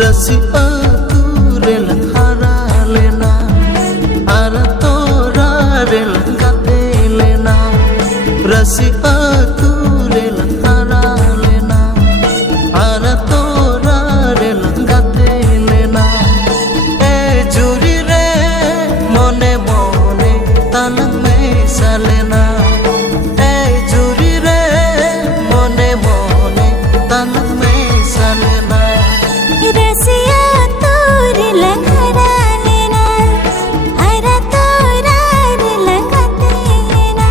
रसी अतुरेल हारा लेना आर तोरा रेल गाते लेना रसी अतुरेल हारा लेना आर तोरा रेल गाते लेना ए जुरी रे मने मने तालंग में सालेना ए जुरी रे मने मने तालंग में सालेना रसिया तोरेल हारा लेना आर तोरा रेल गाते लेना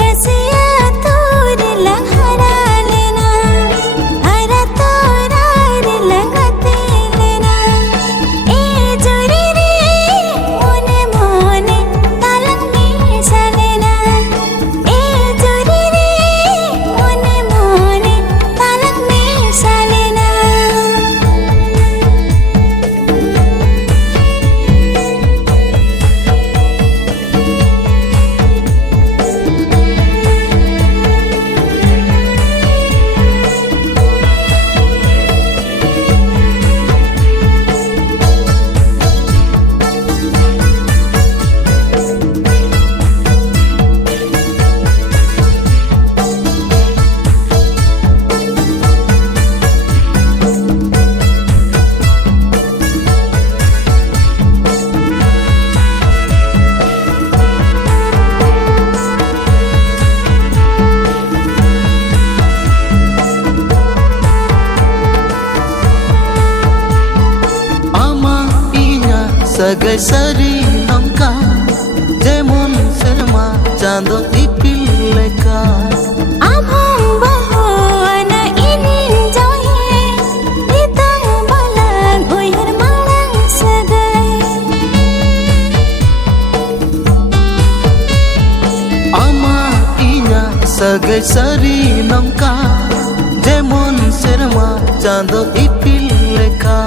रसिया तोरेल हारा लेना आर तोरा रेल गाते लेना ए जुरी रे मने मने तालंग में सालेना ए जुरी रे मने मने तालंग में सालेना Sagai sari nongka Jemon selma chando ipil leka Amhong baho ana inin jauhe Ditang balang uyar malang sagai Ama inya sagai sari nongka Jemon selma chando ipil leka